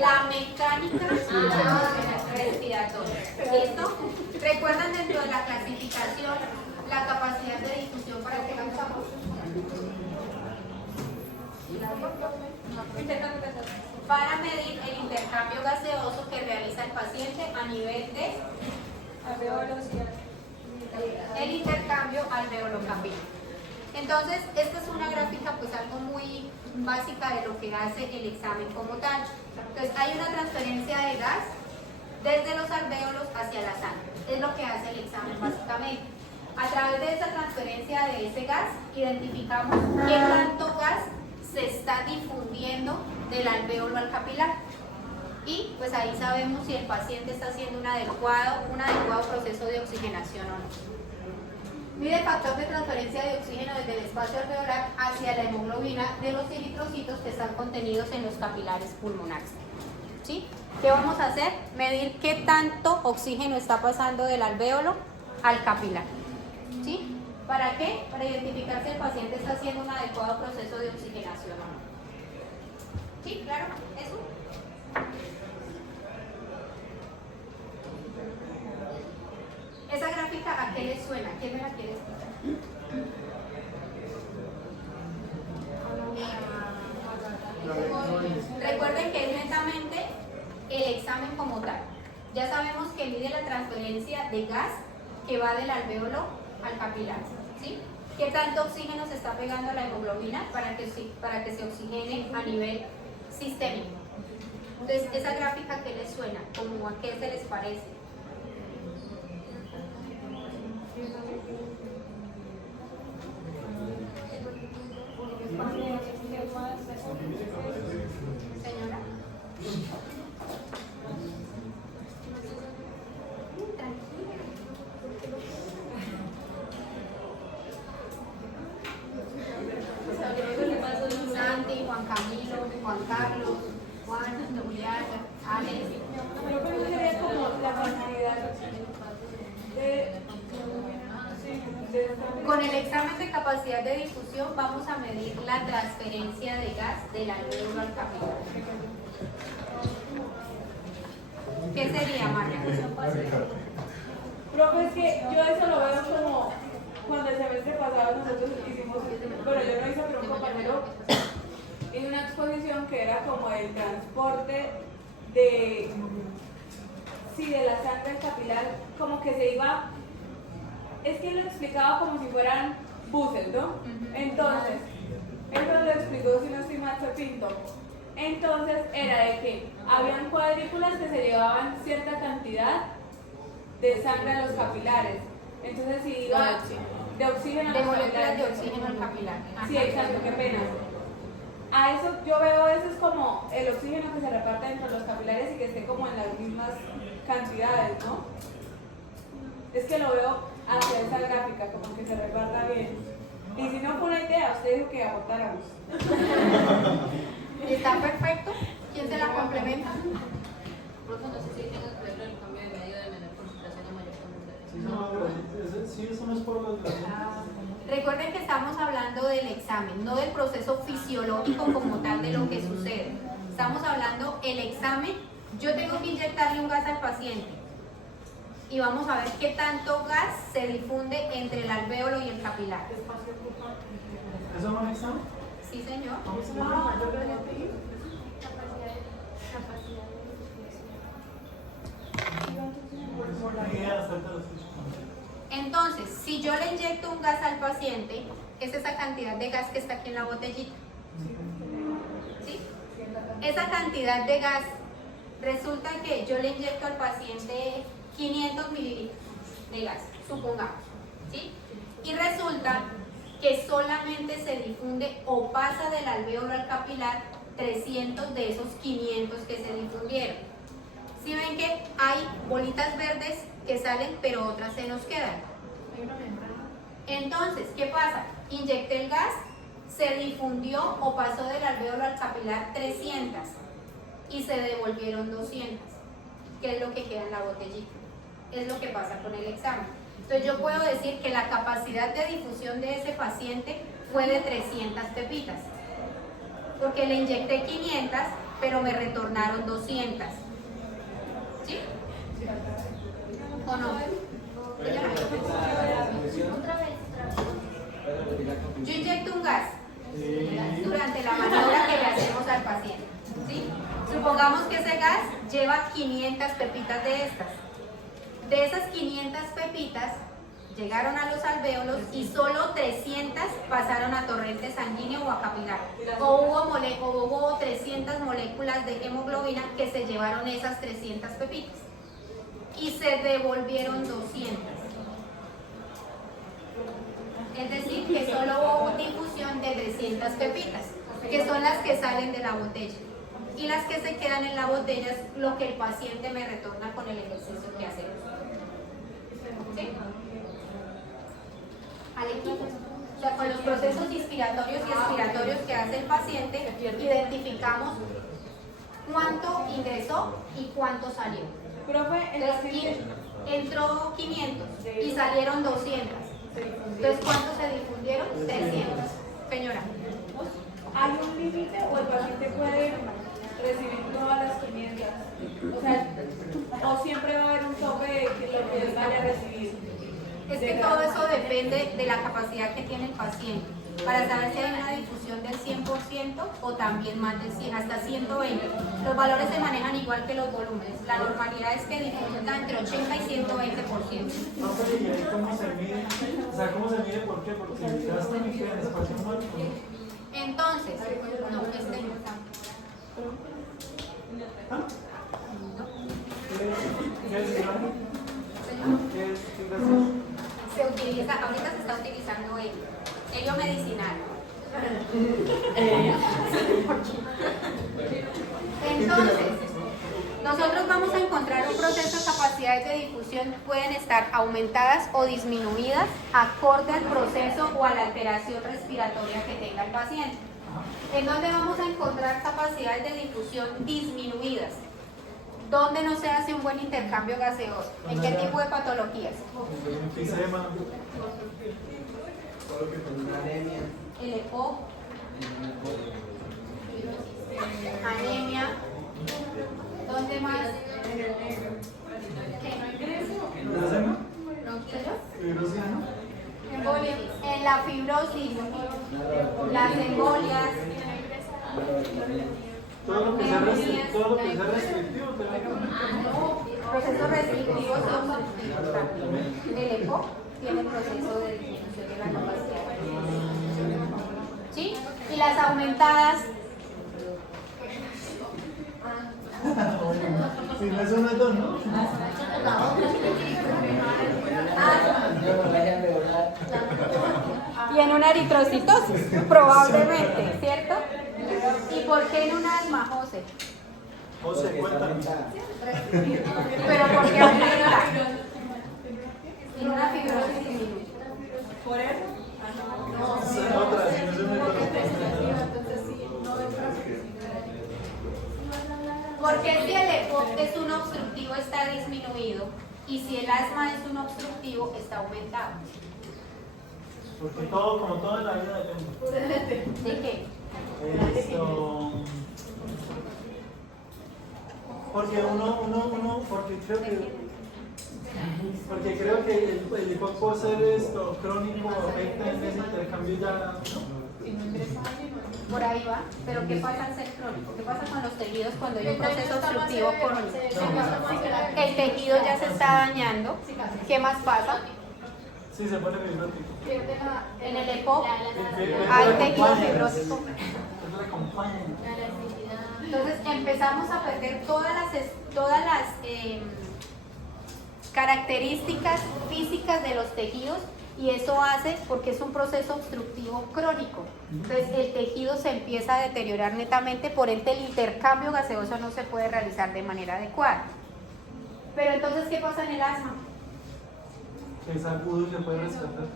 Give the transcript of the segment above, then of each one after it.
La mecánica respiratoria. ¿Listo? ¿Recuerdan dentro de la clasificación la capacidad de difusión para que la usamos? Para medir el intercambio gaseoso que realiza el paciente a nivel de el intercambio alveolo-capilar. Entonces, esta es una gráfica pues algo muy básica de lo que hace el examen como tal. Entonces, hay una transferencia de gas desde los alvéolos hacia la sangre. Es lo que hace el examen básicamente. A través de esa transferencia de ese gas, identificamos qué tanto gas se está difundiendo del alvéolo al capilar. Y pues ahí sabemos si el paciente está haciendo un adecuado proceso de oxigenación o no. Mide el factor de transferencia de oxígeno desde el espacio alveolar hacia la hemoglobina de los eritrocitos que están contenidos en los capilares pulmonares. ¿Sí? ¿Qué vamos a hacer? Medir qué tanto oxígeno está pasando del alvéolo al capilar. ¿Sí? ¿Para qué? Para identificar si el paciente está haciendo un adecuado proceso de oxigenación o no. ¿Sí? ¿Claro? ¿Eso? Esa gráfica, ¿a qué les suena? ¿Quién me la quiere explicar? Recuerden que es netamente el examen como tal. Ya sabemos que mide la transferencia de gas que va del alvéolo al capilar. ¿Sí? ¿Qué tanto oxígeno se está pegando a la hemoglobina para que se oxigene a nivel sistémico? Entonces, esa gráfica, ¿qué les suena? ¿Cómo a qué se les parece? Señora. Santi, Juan Camilo, Juan Carlos, Juan, Juliana, Alex. Pero ¿cómo sería como la cantidad Con el examen de capacidad de difusión vamos a medir la transferencia de gas del alvéolo al capilar. ¿Qué sería, María? Profe, es que yo eso lo veo como cuando el semestre pasado nosotros hicimos, bueno, yo no hice, pero un compañero hizo una exposición que era como el transporte de la sangre al capilar, como que se iba, es que lo explicaba como si fueran buses, ¿no? Entonces, eso lo explicó, si no estoy mal, fue Pinto. Entonces era de que habían cuadrículas que se llevaban cierta cantidad de sangre a los capilares. Entonces si iba de oxígeno a De los moléculas capilares. de oxígeno al capilar. Sí, exacto, qué pena. A eso yo veo a veces como el oxígeno que se reparte entre los capilares y que esté como en las mismas cantidades, ¿no? Es que lo veo hacia esa gráfica, como que se reparta bien. Y si no fue una idea, usted dijo que agotáramos. ¿Está perfecto? ¿Quién se la complementa? Profe, no sé si tengo que ver el cambio de medio de menor concentración a mayor concentración. Sí, eso no es por los grados. Recuerden que estamos hablando del examen, no del proceso fisiológico como tal de lo que sucede. Estamos hablando del examen. Yo tengo que inyectarle un gas al paciente y vamos a ver qué tanto gas se difunde entre el alvéolo y el capilar. ¿Eso no es examen? Sí, señor. Entonces, si yo le inyecto un gas al paciente, es esa cantidad de gas que está aquí en la botellita. ¿Sí? Esa cantidad de gas, resulta que yo le inyecto al paciente 500 mililitros de gas, supongamos. ¿Sí? Y resulta que solamente se difunde o pasa del alvéolo al capilar 300 de esos 500 que se difundieron. Si ven que hay bolitas verdes que salen, pero otras se nos quedan. Entonces, ¿qué pasa? Inyecté el gas, se difundió o pasó del alvéolo al capilar 300 y se devolvieron 200, que es lo que queda en la botellita. Es lo que pasa con el examen. Entonces yo puedo decir que la capacidad de difusión de ese paciente fue de 300 pepitas. porque le inyecté 500, pero me retornaron 200. ¿Sí? ¿O no? Señora. Yo inyecto un gas durante la maniobra que le hacemos al paciente. ¿Sí? Supongamos que ese gas lleva 500 pepitas de estas. De esas 500 pepitas llegaron a los alvéolos y solo 300 pasaron a torrente sanguíneo o a capilar. O hubo 300 moléculas de hemoglobina que se llevaron esas 300 pepitas y se devolvieron 200. Es decir, que solo hubo difusión de 300 pepitas, que son las que salen de la botella. Y las que se quedan en la botella es lo que el paciente me retorna con el ejercicio que hacemos. ¿Sí? Al equipo. O sea, con los procesos inspiratorios y expiratorios que hace el paciente, identificamos cuánto ingresó y cuánto salió. Profe, Entonces, entró 500 y salieron 200. Entonces, ¿cuántos se difundieron? 300. Señora. ¿hay un límite o el paciente puede recibir todas las 500? O sea, o siempre va a haber un tope de lo que él vaya a recibir. Es que todo eso depende de la capacidad que tiene el paciente para saber si hay una difusión del 100% o también más del 100, hasta 120. Los valores se manejan igual que los volúmenes. La normalidad es que difunda entre 80 y 120%. No, pero ¿y ahí cómo se mide? O sea, ¿cómo se mide? ¿Por qué? Porque ya está en espacio muerto. Entonces, no, este no está. ¿Ah? ¿Qué es grano? ¿Qué es grano? Se utiliza, ahorita se está utilizando helio medicinal. Entonces, nosotros vamos a encontrar un proceso de capacidades de difusión que pueden estar aumentadas o disminuidas acorde al proceso o a la alteración respiratoria que tenga el paciente. ¿En dónde vamos a encontrar capacidades de difusión disminuidas? ¿Dónde no se hace un buen intercambio gaseoso? ¿En qué tipo de patologías? Enfisema. El EPOC, anemia, ¿dónde más? ¿Fibrosis? ¿Fibrosis? En la fibrosis, las embolias, Todo lo que sea restrictivo, procesos restrictivos y obstructivos también. El EPOC tiene proceso de disminución de la capacidad. ¿Sí? Y las aumentadas. Si no es una dos, ¿no? Y en una eritrocitosis, probablemente, ¿cierto? ¿Y por qué en un asma, José? José, cuéntame. Pero ¿por qué aumenta? En una fibrosis disminuye. ¿Por eso? Otra, si no es una Porque si el EPOC es un obstructivo está disminuido y si el asma es un obstructivo está aumentado. Porque todo, como todo en la vida depende. ¿De qué? Esto. Porque porque creo que el EPOC puede ser esto crónico, afecta en ese intercambio ya, ¿no? Por ahí va. Pero ¿qué pasa al ser crónico? ¿Qué pasa con los tejidos cuando hay un proceso obstructivo crónico? El tejido ya se está dañando. ¿Qué más pasa? Sí, se pone fibrótico. En el EPOC hay tejido fibrótico. Eso le acompaña. Entonces empezamos a perder todas las características físicas de los tejidos y eso hace porque es un proceso obstructivo crónico. Entonces el tejido se empieza a deteriorar netamente, por ende el intercambio gaseoso no se puede realizar de manera adecuada. Pero entonces, ¿qué pasa en el asma? Que es agudo y se puede rescatar.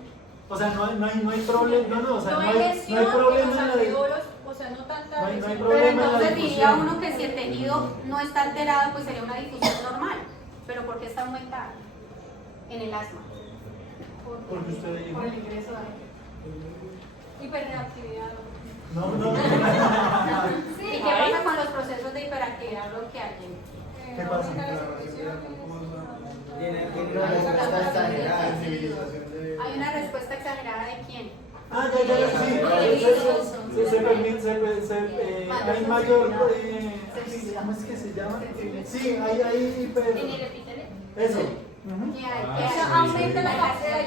O sea, no hay problema, o sea, No no hay hay lesión en problema los en la alveolos, o sea, no tanta No hay lesión. Pero problema en la entonces diría difusión. uno que si el tejido no está alterado, pues sería una difusión normal. ¿Pero por qué está aumentada en el asma? Porque usted dijo. Por el ingreso de hiperreactividad. No, no. ¿Y qué pasa con los procesos de hiperactividad bronquial? ¿Qué pasa? Tiene una respuesta exagerada, sensibilización de... ¿Hay una respuesta exagerada de quién? Ah, ya, sí. Se permite, hay mayor, ¿cómo es que se llama? Sí, hay hiper... Eso. Y eso aumenta la capacidad.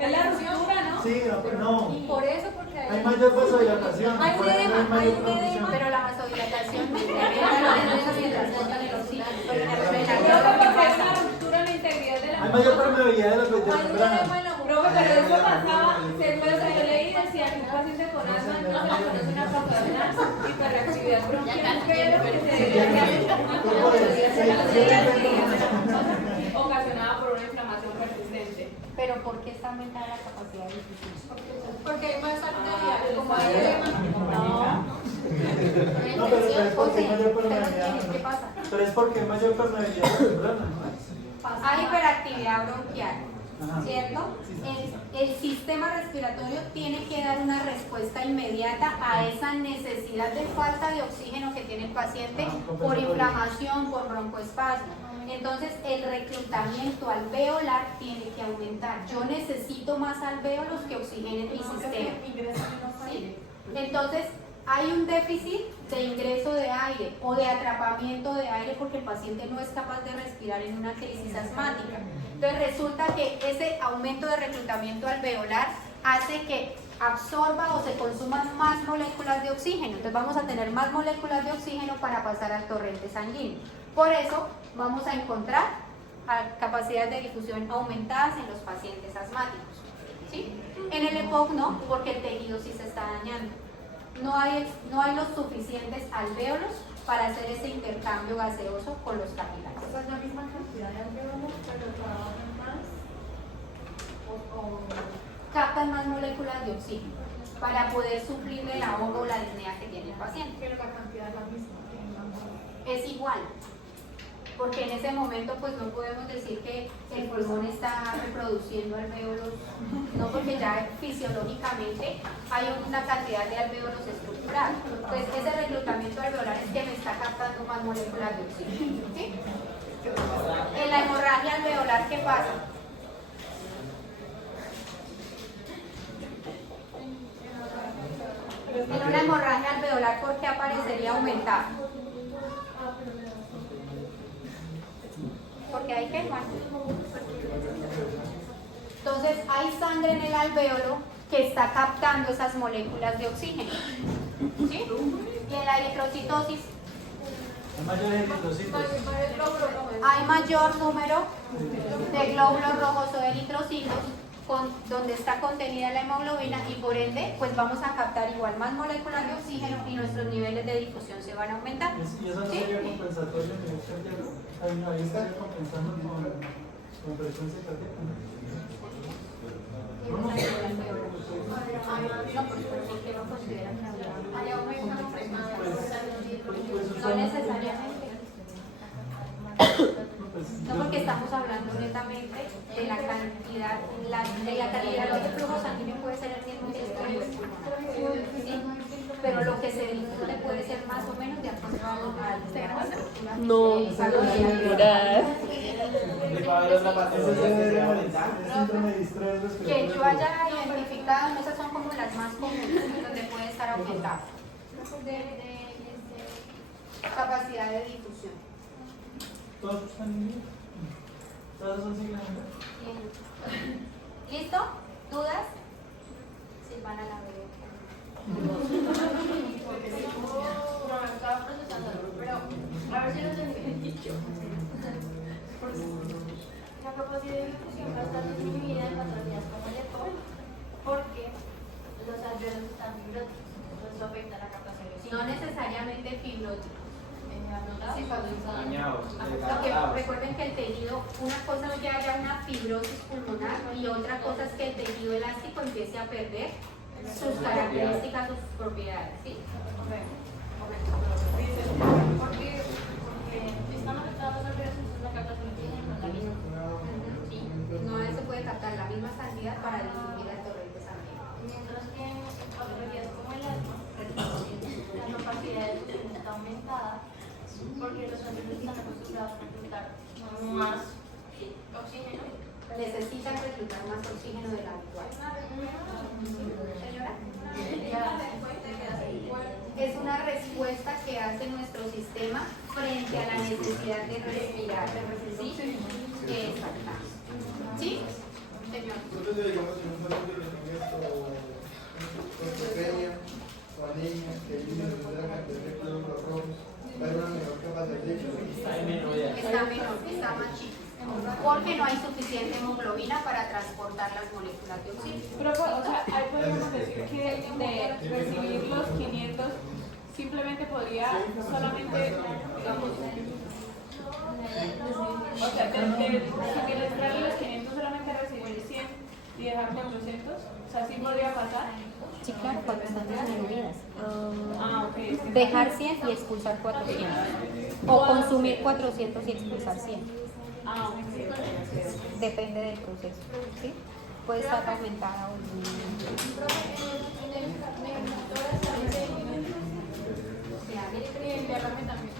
Es la ruptura, ¿no? Sí, no. Por eso, porque Hay mayor vasodilatación. Hay un por ende edema, mayor hay un producción. edema. Pero la vasodilatación no incrementa los riesgos y transportan el oxígeno. Creo que porque hay una ruptura en la integridad de la Hay mayor permeabilidad de las hay un edema membranas. en la Profe, pero eso pasaba, yo leí decía que un paciente con asma no se le conoce una proporcional hiperactividad bronquial, pero que se debe ocasionada por una inflamación persistente. Pero ¿por qué está aumentada la capacidad de difusión? porque hay más arterial, como hay edema. No, pero es porque hay mayor ¿Qué permeabilidad. pasa? Pero es porque hay mayor permeabilidad de las membranas. Hay hiperactividad bronquial, Ajá. ¿cierto? El sistema respiratorio tiene que dar una respuesta inmediata a esa necesidad de falta de oxígeno que tiene el paciente por inflamación, por broncoespasmo. Entonces el reclutamiento alveolar tiene que aumentar. Yo necesito más alvéolos que oxigenen mi sistema. ¿Sí? Entonces hay un déficit de ingreso de aire o de atrapamiento de aire porque el paciente no es capaz de respirar en una crisis asmática. Entonces resulta que ese aumento de reclutamiento alveolar hace que absorba o se consuman más moléculas de oxígeno. Entonces vamos a tener más moléculas de oxígeno para pasar al torrente sanguíneo. Por eso vamos a encontrar capacidades de difusión aumentadas en los pacientes asmáticos. ¿Sí? En el EPOC no, porque el tejido sí se está dañando. No hay los suficientes alvéolos para hacer ese intercambio gaseoso con los capilares. Es la misma cantidad de alvéolos, pero trabajan más. Captan más moléculas de oxígeno para poder suplir el ahogo o la disnea que tiene el paciente. Pero la cantidad es la misma. Es igual, porque en ese momento pues no podemos decir que el pulmón está reproduciendo alvéolos, no, porque ya fisiológicamente hay una cantidad de alvéolos estructurales. Pues ese reclutamiento alveolar es que me está captando más moléculas de oxígeno. ¿Sí? En la hemorragia alveolar, ¿qué pasa? En una hemorragia alveolar, ¿por qué aparecería aumentada? Porque hay que Juan. Entonces hay sangre en el alvéolo que está captando esas moléculas de oxígeno. ¿Sí? Y en la eritrocitosis Hay mayor eritrocitos. hay mayor número de glóbulos rojos o eritrocitos donde está contenida la hemoglobina y por ende pues vamos a captar igual más moléculas de oxígeno y nuestros niveles de difusión se van a aumentar. Y eso no ¿Sí? sería compensatorio a nivel cardíaco. Ahí estaría compensando con frecuencia cardíaca. No, porque no consideran que había no necesariamente. No, porque estamos hablando netamente de la cantidad, de la calidad del flujo sanguíneo puede ser el mismo que ¿sí? Pero lo que se difunde puede ser más o menos de acuerdo a No, llorar. Es síndrome de estrés respiratorio. que yo haya identificado, esas son como las más comunes donde puede estar aumentada. Capacidad de difusión. ¿Todos están bien? ¿Todos son siglas? Bien. ¿Listo? ¿Dudas? Silvana la veo. Estaba procesándolo, pero a ver si lo entendí. La capacidad de difusión va a estar disminuida en patologías como el EPOC porque los alvéolos están fibróticos, entonces eso afecta la capacidad de No difusión. necesariamente fibrótico. Sí, cuando está Dañados, Porque recuerden que el tejido, una cosa es que haya una fibrosis pulmonar y otra cosa es que el tejido elástico empiece a perder sus características, sus propiedades. ¿Sí? Porque están afectados los alvéolos, entonces la captación de oxígeno no es la misma. Sí. No se puede captar la misma cantidad para disminuir el torrente sanguíneo. Mientras que en patologías aumentada porque los alveolos están acostumbrados a reclutar más oxígeno. Necesitan reclutar más oxígeno del habitual. Señora, es una respuesta que hace nuestro sistema frente a la necesidad de respirar. ¿Sí? Exacto. ¿Sí? Señor. Nosotros digamos en un paciente de nacimiento ortopedia o anemia que viven en una cantidad de glóbulos rojos, va a haber una menor capacidad de Está menor, está más chico. Porque no hay suficiente hemoglobina para transportar las moléculas de oxígeno. Pero, o sea, ahí podemos decir que de recibir los 500 simplemente podría solamente, digamos, o sea, si les trae los 500 solamente recibir 100 y dejar 400, o sea, sí podría pasar. Sí, claro, cuando están disminuidas. Ah, ok. Dejar 100 y expulsar 400. O consumir 400 y expulsar 100. Ah, ok. Depende del proceso. ¿Sí? Puede estar aumentada o disminuida. El derrame también.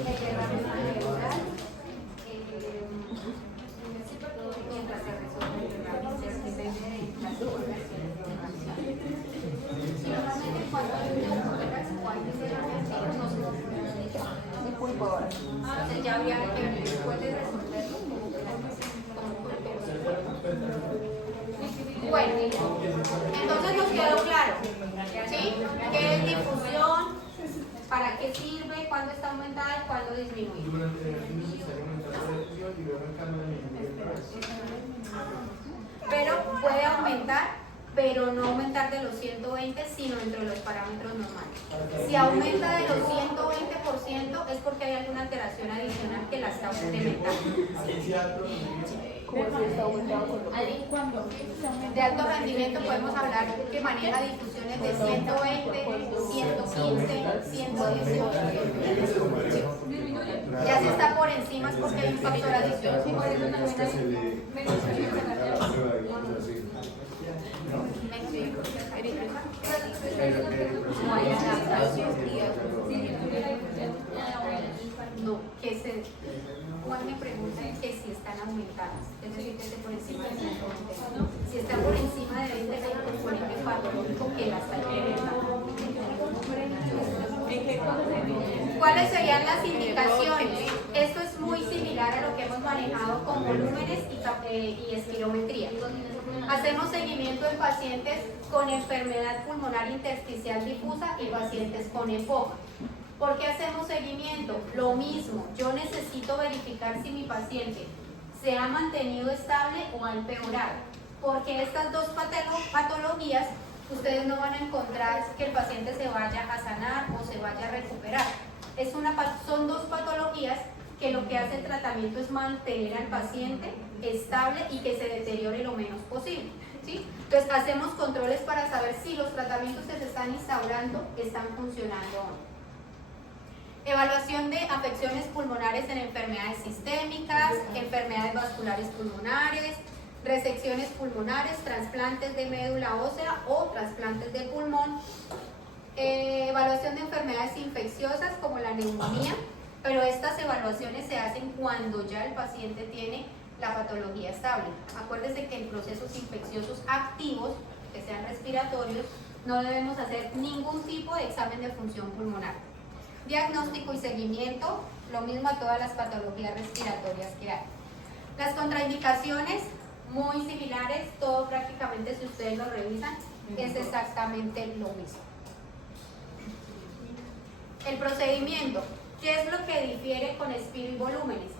El derrame cerebral, mientras se resuelve el derrame, depende de la circulación. Y normalmente cuando hay unas barreras o hay desderrame, no se puede pulpo ahora. Entonces ya habría que ver después de resolverlo como bueno, entonces nos quedó claro, ¿sí? ¿Qué es difusión? ¿Para qué sirve? ¿Cuándo está aumentada y cuándo disminuye? durante el necesario aumentar la difusión y luego el cambio de nivel. Pero puede aumentar, pero no aumentar de los 120, sino entre los parámetros normales. Si aumenta de los 120% es porque hay alguna alteración adicional que la está incrementando. De alto rendimiento podemos hablar que maneja difusiones de 120, 115, 118. Ya si está por encima es porque hay un factor adicional. No, que se Juan me pregunta que si están aumentadas, es decir, que esté por encima de 120. Si está por encima de 20 es el componente patológico que la está incrementando. ¿Cuáles serían las indicaciones? Esto es muy similar a lo que hemos manejado con volúmenes y espirometría. Hacemos seguimiento en pacientes con enfermedad pulmonar intersticial difusa y pacientes con EPOC. ¿Por qué hacemos seguimiento? Lo mismo, yo necesito verificar si mi paciente se ha mantenido estable o ha empeorado. Porque estas dos patologías, ustedes no van a encontrar que el paciente se vaya a sanar o se vaya a recuperar. Son dos patologías que lo que hace el tratamiento es mantener al paciente estable y que se deteriore lo menos posible. ¿Sí? Entonces hacemos controles para saber si los tratamientos que se están instaurando están funcionando o no. Evaluación de afecciones pulmonares en enfermedades sistémicas, enfermedades vasculares pulmonares, resecciones pulmonares, trasplantes de médula ósea o trasplantes de pulmón. Evaluación de enfermedades infecciosas como la neumonía, pero estas evaluaciones se hacen cuando ya el paciente tiene la patología estable. Acuérdense que en procesos infecciosos activos, que sean respiratorios, no debemos hacer ningún tipo de examen de función pulmonar. Diagnóstico y seguimiento, lo mismo a todas las patologías respiratorias que hay. Las contraindicaciones, muy similares, todo prácticamente si ustedes lo revisan, es exactamente lo mismo. El procedimiento, ¿qué es lo que difiere con espiro y volúmenes?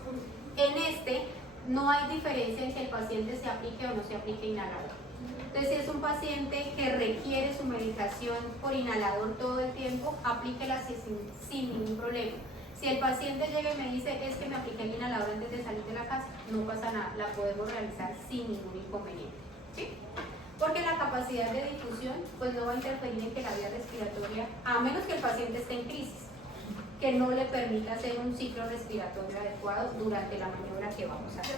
En este no hay diferencia en que el paciente se aplique o no se aplique inhalador. Entonces, si es un paciente que requiere su medicación por inhalador todo el tiempo, aplíquela sin ningún problema. Si el paciente llega y me dice, es que me apliqué el inhalador antes de salir de la casa, no pasa nada, la podemos realizar sin ningún inconveniente. ¿Sí? Porque la capacidad de difusión pues no va a interferir en que la vía respiratoria, a menos que el paciente esté en crisis, que no le permita hacer un ciclo respiratorio adecuado durante la maniobra que vamos a hacer.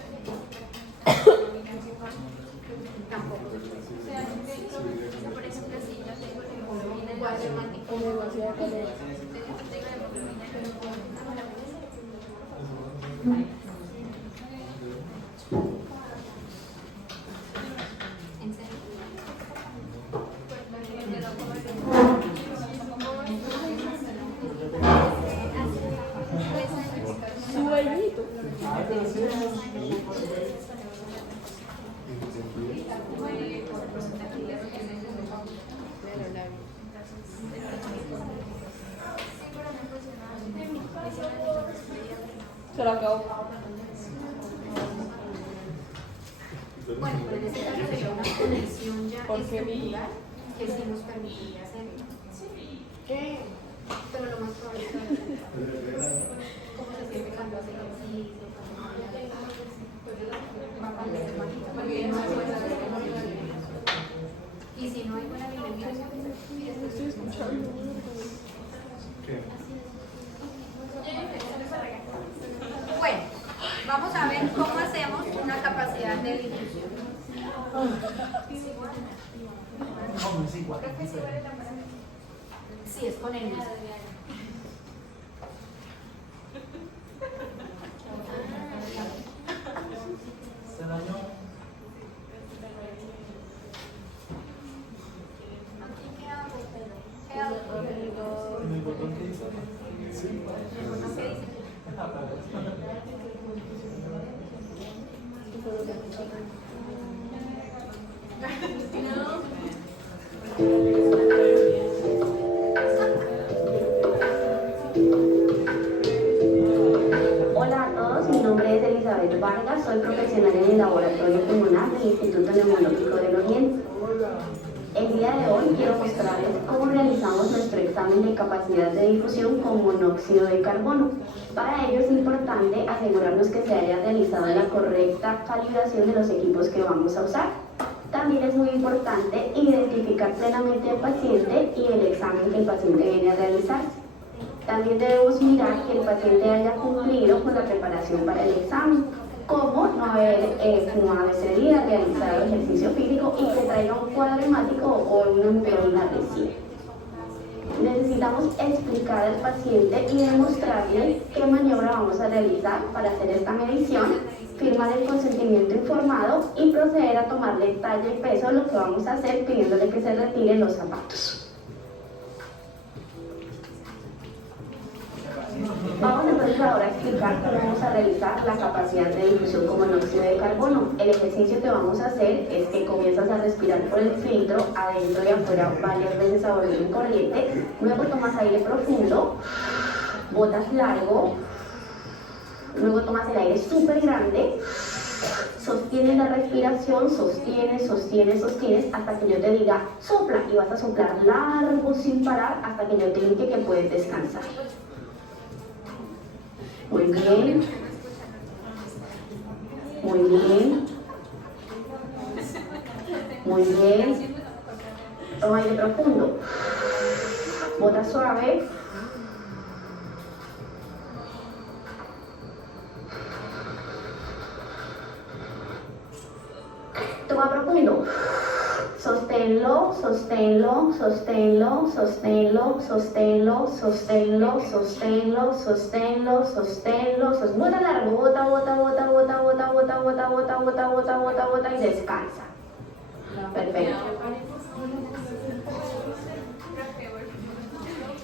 Tampoco. O sea, por ejemplo, si yo tengo el hemoglobina en Igual de ¿En serio? Sueñito. Se lo acabó. Bueno, pero en este caso sería una conexión ya Porque estructural que sí nos permitiría hacerlo. Pero lo más probable es que cómo se siente cuando hace ejercicio, y si no hay buena alimentación, Estoy escuchando. bueno, vamos a ver cómo hacemos una capacidad de difusión. Sí, es con el mismo. ¿Se dañó? ¿En el botón que dice? Sí. Hola a todos, mi nombre es Elizabeth Vargas, soy profesional en el Laboratorio Pulmonar del Instituto Neumológico del Oriente. El día de hoy quiero mostrarles cómo realizamos nuestro examen de capacidad de difusión con monóxido de carbono. Para ello es importante asegurarnos que se haya realizado la correcta calibración de los equipos que vamos a usar. También es muy importante identificar plenamente al paciente y el examen que el paciente viene a realizarse. También debemos mirar que el paciente haya cumplido con la preparación para el examen, como no haber fumado ese día, realizado ejercicio físico y que traiga un cuadro hemático o una hemoglobina recién. Necesitamos explicar al paciente y demostrarle qué maniobra vamos a realizar para hacer esta medición, firmar el consentimiento informado y proceder a tomarle talla y peso de lo que vamos a hacer pidiéndole que se retire los zapatos. Vamos entonces ahora a explicar cómo vamos a realizar la capacidad de difusión con monóxido de carbono. El ejercicio que vamos a hacer es que comienzas a respirar por el filtro, adentro y afuera varias veces a volumen corriente. Luego tomas aire profundo, botas largo, luego tomas el aire súper grande, sostienes la respiración, sostienes hasta que yo te diga sopla y vas a soplar largo sin parar hasta que yo te indique que puedes descansar. Muy bien. Muy bien. Muy bien. Toma aire profundo. Bota suave. Toma profundo. Sosténlo, sosténlo, sosténlo, sosténlo, sosténlo, sosténlo, sosténlo, sosténlo, sosténlo, bota largo, bota, bota, bota, bota, bota, bota, bota, bota, bota, bota, bota, bota y descansa. Perfecto.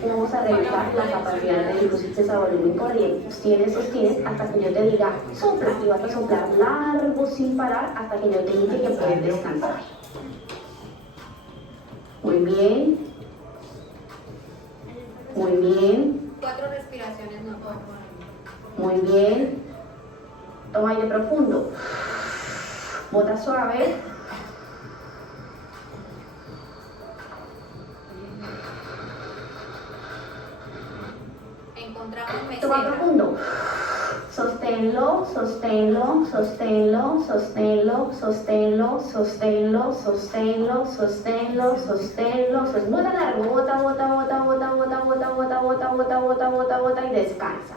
Vamos a revisar la capacidad de difusión a volumen corriente. Sostienes hasta que yo te diga sopla y vas a soplar largo sin parar hasta que yo te indique que puedes descansar. Muy bien. Muy bien. 4 respiraciones no puedo. Muy bien. Toma aire profundo. Bota suave. Encontramos Toma meseta. profundo. Sosténlo, sosténlo, sosténlo, sosténlo, sosténlo, sosténlo, sosténlo, sosténlo, sosténlo, bota largo, bota, bota, bota, bota, bota, bota, bota, bota, bota, bota, bota, bota y descansa.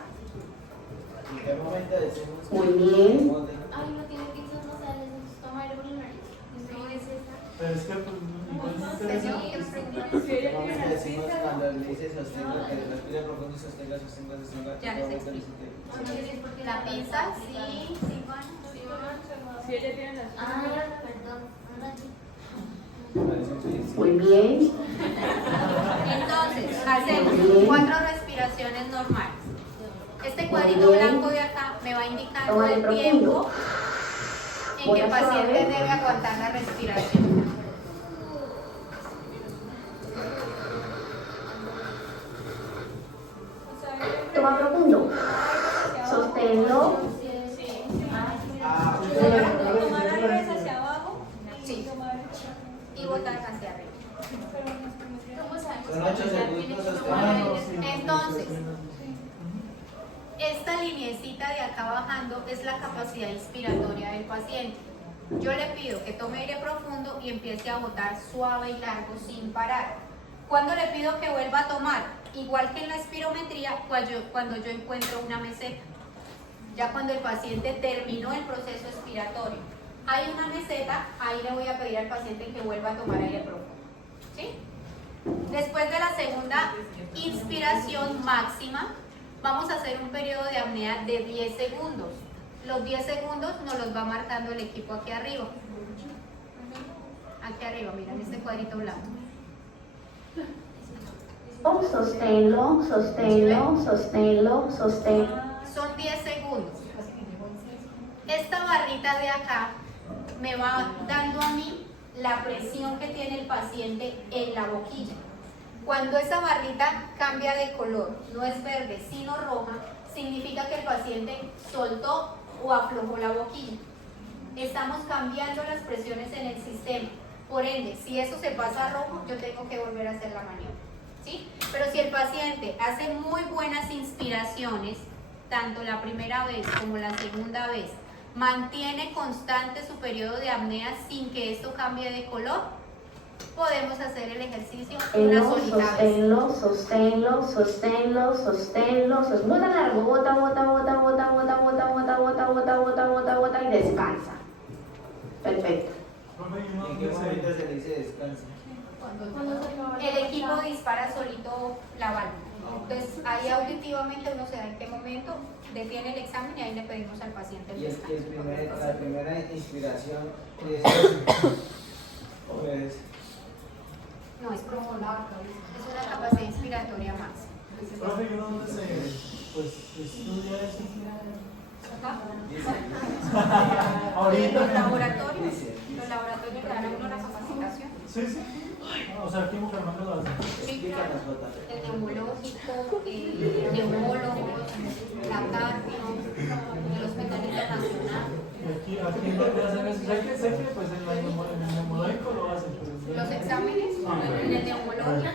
Muy bien. Ay, no tiene que ser, no sale, toma aire por la nariz. No es esa. Pero es que Señor, ¿qué me pregunta? Si ella tiene una Decimos cita, cuando le dice sostenga, que respire profundo y sostenga, sostenga, sostenga. Ya les explico. La pinza, sí, sí, bueno. si ella tiene una cita, Muy bien. Entonces, hacemos 4 respiraciones normales. Este cuadrito blanco de acá me va indicando Tómale el profundo. tiempo en que el Bola paciente suave. debe aguantar la respiración. Toma profundo. Sosténlo. Tomar al revés hacia abajo. Sí. Y botar hacia arriba. Son 8 segundos, sostenga. Entonces, esta lineecita de acá bajando es la capacidad inspiratoria del paciente. Yo le pido que tome aire profundo y empiece a botar suave y largo sin parar. Cuando le pido que vuelva a tomar, igual que en la espirometría, cuando yo encuentro una meseta. Ya cuando el paciente terminó el proceso expiratorio, hay una meseta, ahí le voy a pedir al paciente que vuelva a tomar aire profundo. ¿Sí? Después de la segunda inspiración máxima, vamos a hacer un periodo de apnea de 10 segundos. Los 10 segundos nos los va marcando el equipo aquí arriba. Aquí arriba, miren este cuadrito blanco. Sosténlo, sosténlo, sosténlo, sosténlo. Son 10 segundos. Esta barrita de acá me va dando a mí la presión que tiene el paciente en la boquilla. Cuando esa barrita cambia de color, no es verde sino roja, significa que el paciente soltó o aflojó la boquilla. Estamos cambiando las presiones en el sistema. Por ende, si eso se pasa a rojo, yo tengo que volver a hacer la maniobra. ¿Sí? Pero si el paciente hace muy buenas inspiraciones, tanto la primera vez como la segunda vez, mantiene constante su periodo de apnea sin que esto cambie de color, podemos hacer el ejercicio una solita vez. Sosténlo, sosténlo, sosténlo, sosténlo, sosténlo. Bota largo, bota, bota, bota, bota, bota, bota, bota, bota, bota, bota, bota, bota y descansa. Perfecto. ¿En qué momento se le dice descansa? El equipo dispara solito la válvula. Entonces, ahí auditivamente uno se da en qué momento detiene el examen y ahí le pedimos al paciente el Y es que descanso. la primera inspiración es, pues, No es profunda, es una capacidad inspiratoria más. Profe, ¿y uno dónde se estudia eso? ¿Acá? Ahorita. Los laboratorios le dan a uno la capacitación. Sí, sí. O sea, aquí en Bucaramanga lo hacen. Sí, claro. explícanos, Jota. El neumológico, el neumólogo, la cardio, el hospital internacional. Y aquí en donde hacen eso. Sé que pues en el neumológico lo hacen. Pero Los exámenes en el neumológico,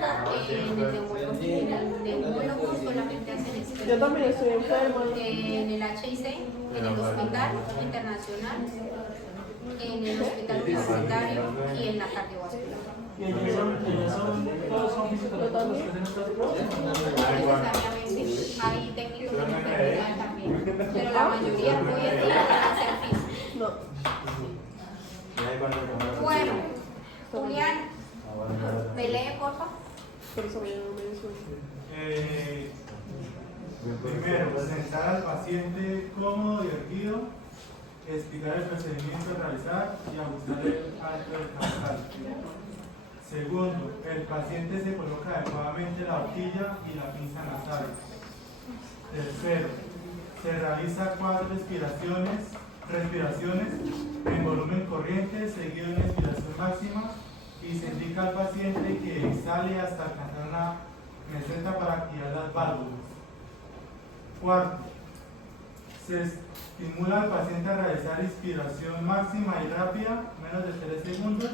solamente hacen Yo exámenes. también estoy enferma. En el HIC, en el hospital internacional, en el hospital universitario y en la cardiovascular. y ellos son, todos son fisioterapeutas los que hacen estas pruebas. Necesariamente hay técnicos de enfermedad también, pero la mayoría hoy en día van a ser físicos. No. Bueno, Julián, ¿me lee, por favor? Por eso me llamo medio sueño. Primero, sentar al paciente cómodo y erguido, explicar el procedimiento a realizar y ajustar el alto del causal. Segundo, el paciente se coloca adecuadamente la horquilla y la pinza nasal. Tercero, se realiza 4 respiraciones en volumen corriente seguido de una expiración máxima y se indica al paciente que exhale hasta alcanzar una meseta para activar las válvulas. Cuarto, se estimula al paciente a realizar inspiración máxima y rápida, menos de 3 segundos,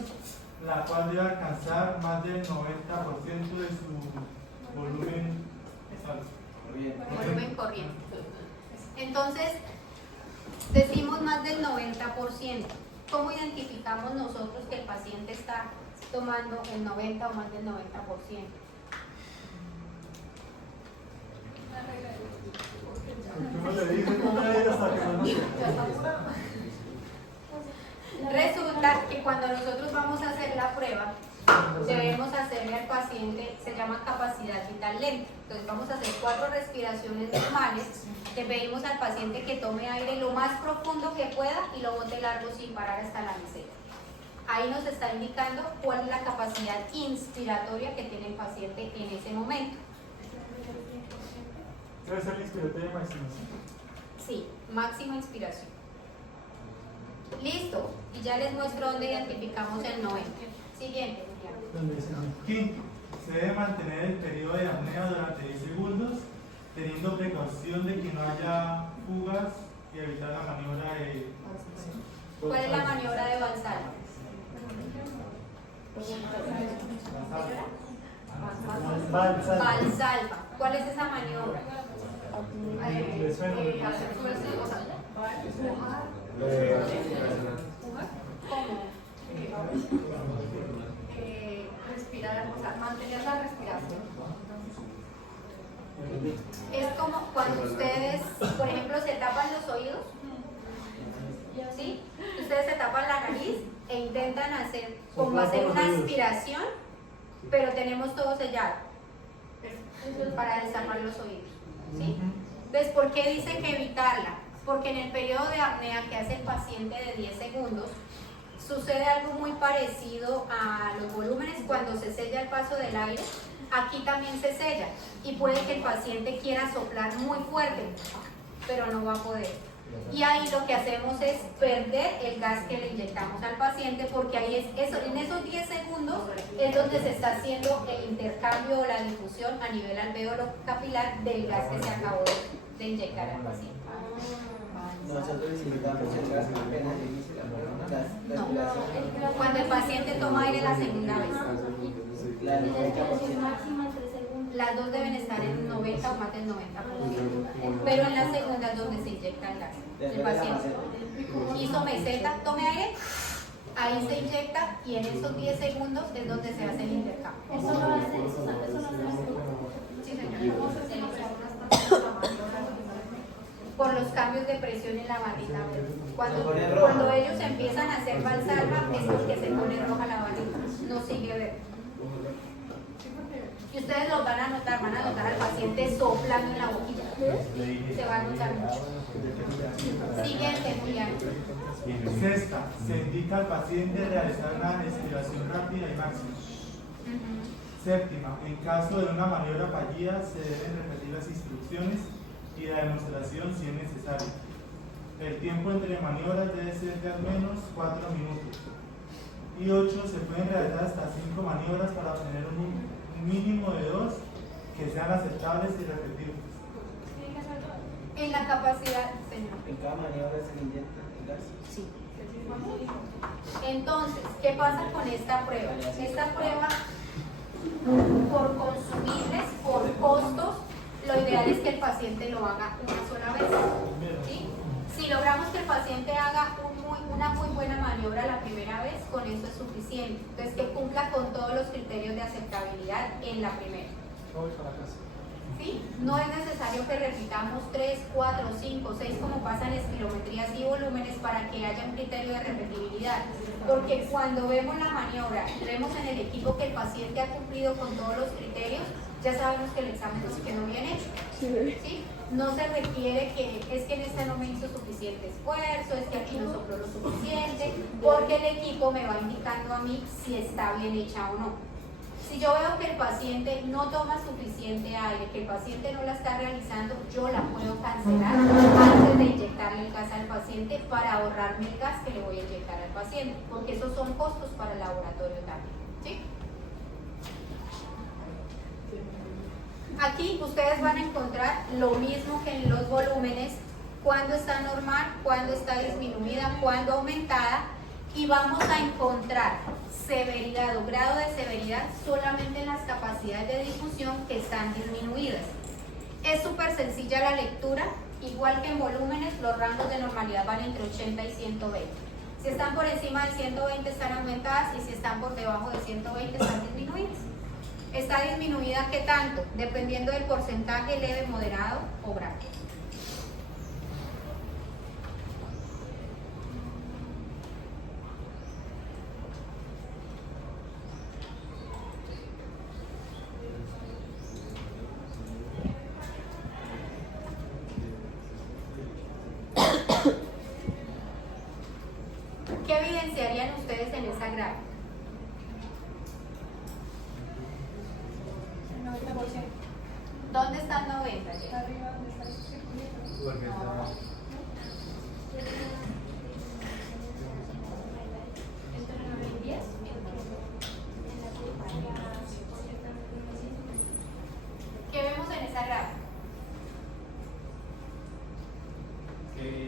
la cual debe alcanzar más del 90% de su volumen Volumen corriente. Entonces, decimos más del 90%. ¿Cómo identificamos nosotros que el paciente está tomando el 90 o más del 90%? ¿Cómo le dicen? ¿Cómo le dicen hasta que no sé? Resulta que cuando nosotros vamos a hacer la prueba, debemos hacerle al paciente, se llama capacidad vital lenta. Entonces vamos a hacer 4 respiraciones normales. Le pedimos al paciente que tome aire lo más profundo que pueda y lo bote largo sin parar hasta la meseta. Ahí nos está indicando cuál es la capacidad inspiratoria que tiene el paciente en ese momento. Debe ser la inspiratoria máxima. Sí, máxima inspiración. Listo, y ya les muestro dónde identificamos el 90. Siguiente, Julián. Quinto, se debe mantener el periodo de apnea durante 10 segundos, teniendo precaución de que no haya fugas y evitar la maniobra de... ¿Cuál es la maniobra de Valsalva? Valsalva. ¿Cuál es esa maniobra? ¿Cómo? Respirar, o sea, mantener la respiración. Es como cuando ustedes, por ejemplo, se tapan los oídos, ¿sí? Ustedes se tapan la nariz e intentan hacer, como hacer una aspiración, pero tenemos todo sellado para destapar los oídos, ¿sí? Entonces, ¿por qué dice que evitarla? Porque en el periodo de apnea que hace el paciente de 10 segundos, sucede algo muy parecido a los volúmenes cuando se sella el paso del aire. Aquí también se sella y puede que el paciente quiera soplar muy fuerte, pero no va a poder. Y ahí lo que hacemos es perder el gas que le inyectamos al paciente, porque ahí en esos 10 segundos es donde se está haciendo el intercambio o la difusión a nivel alveolo capilar del gas que se acabó de inyectar al paciente. Nosotros inyectamos el gas apenas inicia la respiración. No, cuando el paciente toma aire la segunda vez. La La respiración máxima en 3 segundos. Las dos deben estar en 90 o más del 90%, pero en la segunda es donde se inyecta el gas. El paciente hizo meseta, tome aire, ahí se inyecta y en esos 10 segundos es donde se hace el intercambio. Eso lo hace, eso lo hace. Sí, señor. Por los cambios de presión en la barrita. Cuando ellos empiezan a hacer Valsalva es porque se pone roja la barrita, no sigue verde. Y ustedes los van a notar al paciente soplando en la boquilla. Se va a notar mucho. Siguiente, Julián. Sexta, se indica al paciente realizar una respiración rápida y máxima. Séptima, en caso de una maniobra fallida se deben repetir las instrucciones y la demostración si es necesario. El tiempo entre maniobras debe ser de al menos 4 minutos. Y 8, se pueden realizar hasta 5 maniobras para obtener un mínimo de 2 que sean aceptables y repetibles. En la capacidad, señor. En cada maniobra se le inyecta el gas. Sí. Entonces, ¿qué pasa con esta prueba? Esta prueba, por consumibles, por costos, lo ideal es que el paciente lo haga una sola vez. ¿Sí? Si logramos que el paciente haga una muy buena maniobra la primera vez, con eso es suficiente. Entonces, que cumpla con todos los criterios de aceptabilidad en la primera. ¿Sí? No es necesario que repitamos 3, 4, 5, 6 como pasa en espirometrías y volúmenes para que haya un criterio de repetibilidad. Porque cuando vemos la maniobra y vemos en el equipo que el paciente ha cumplido con todos los criterios, ya sabemos que el examen nos quedó bien hecho. ¿Sí? No se requiere que es que en esta no me hizo suficiente esfuerzo, es que aquí no sopló lo suficiente, porque el equipo me va indicando a mí si está bien hecha o no. Si yo veo que el paciente no toma suficiente aire, que el paciente no la está realizando, yo la puedo cancelar antes de inyectarle el gas al paciente para ahorrarme el gas que le voy a inyectar al paciente, porque esos son costos para el laboratorio también. ¿Sí? Aquí ustedes van a encontrar lo mismo que en los volúmenes, cuando está normal, cuando está disminuida, cuando aumentada, y vamos a encontrar severidad o grado de severidad solamente en las capacidades de difusión que están disminuidas. Es súper sencilla la lectura, igual que en volúmenes, los rangos de normalidad van entre 80 y 120. Si están por encima de 120 están aumentadas y si están por debajo de 120 están disminuidas. Está disminuida ¿qué tanto? Dependiendo del porcentaje leve, moderado o grave. ustedes en esa gráfica? 90%. ¿Dónde está el 90? Arriba donde está el circulito. Porque está... ¿Qué vemos en esa gráfica?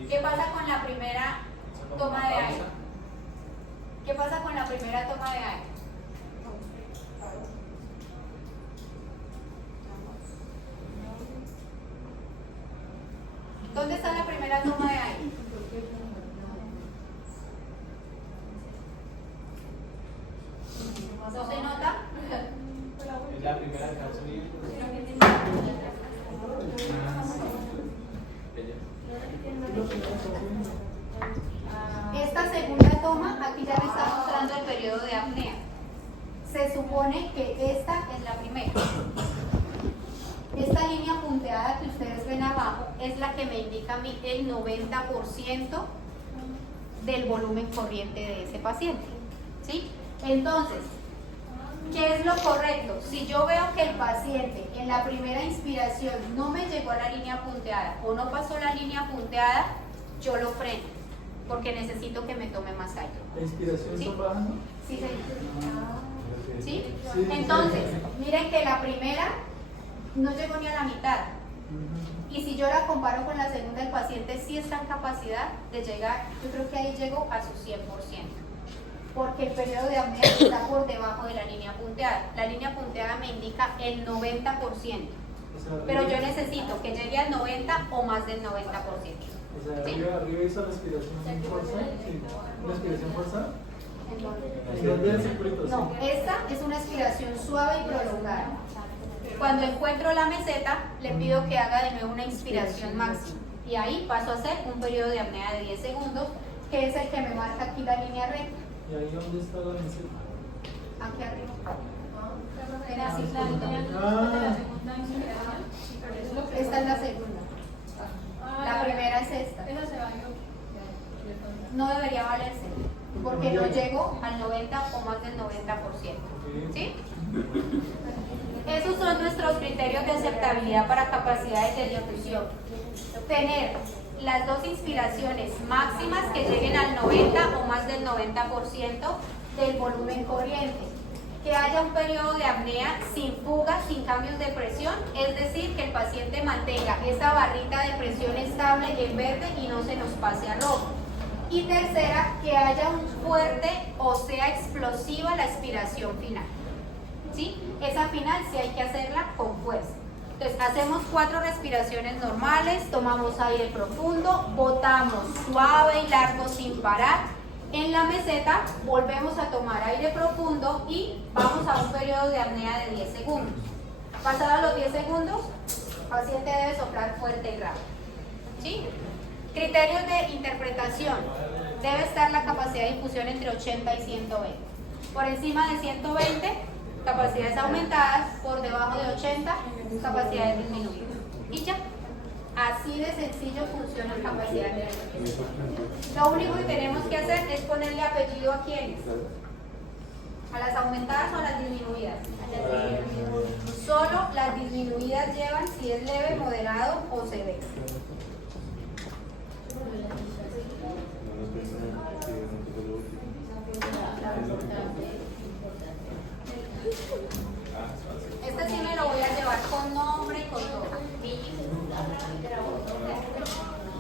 ¿Qué pasa con la primera toma de aire? ¿Qué pasa con la primera toma de aire? ¿Dónde está la primera toma de aire? ¿No se nota? Es la primera que ha subido. Esta segunda toma, aquí ya me está mostrando el periodo de apnea. Se supone que esta es la primera. Esta línea punteada que ustedes ven abajo es la que me indica a mí el 90% del volumen corriente de ese paciente. ¿Sí? Entonces, ¿qué es lo correcto? Si yo veo que el paciente en la primera inspiración no me llegó a la línea punteada o no pasó la línea punteada, yo lo freno, porque necesito que me tome más aire. ¿La inspiración ¿Sí? está bajando? Sí, señor. ¿Sí? Sí, Entonces, sí. miren que la primera no llegó ni a la mitad. Y si yo la comparo con la segunda, el paciente sí está en capacidad de llegar, yo creo que ahí llegó a su 100%. Porque el periodo de apnea está por debajo de la línea punteada. La línea punteada me indica el 90%. Pero yo necesito que llegue al 90 o más del 90%. O sea, ¿Sí? arriba hizo respiración forzada. Sí. ¿Respiración forzada? Entonces, ¿Dónde el circuito? no, esta es una expiración suave y prolongada. Cuando encuentro la meseta, le pido que haga de nuevo una inspiración máxima. Y ahí paso a hacer un periodo de apnea de 10 segundos, que es el que me marca aquí la línea recta. ¿Y ahí dónde está la meseta? Aquí arriba. Era así, la Ah. segunda inspiración. Esta es la segunda. La primera es esta. Esa se valió. No debería valerse, porque no llego al 90 o más del 90%. ¿Sí? Esos son nuestros criterios de aceptabilidad para capacidades de difusión. Tener las dos inspiraciones máximas que lleguen al 90 o más del 90% del volumen corriente. Que haya un periodo de apnea sin fuga, sin cambios de presión, es decir, que el paciente mantenga esa barrita de presión estable en verde y no se nos pase a rojo. Y tercera, que haya un fuerte o sea explosiva la expiración final. ¿Sí? Esa final sí hay que hacerla con fuerza. Entonces hacemos 4 respiraciones normales, tomamos aire profundo, botamos suave y largo sin parar. En la meseta volvemos a tomar aire profundo y vamos a un periodo de apnea de 10 segundos. Pasados los 10 segundos, el paciente debe soplar fuerte y rápido. ¿Sí? Criterios de interpretación. Debe estar la capacidad de difusión entre 80 y 120. Por encima de 120, capacidades aumentadas. Por debajo de 80, capacidades disminuidas. Y ya. Así de sencillo funciona la capacidad de difusión. Lo único que tenemos que hacer es ponerle apellido a quiénes. ¿A las aumentadas o a las disminuidas? Solo las disminuidas llevan si es leve, moderado o severo. Este sí me lo voy a llevar con nombre y con todo.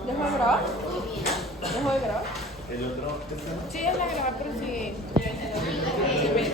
¿Dejo de grabar? ¿Dejo de grabar? El otro, Sí, es la grabar.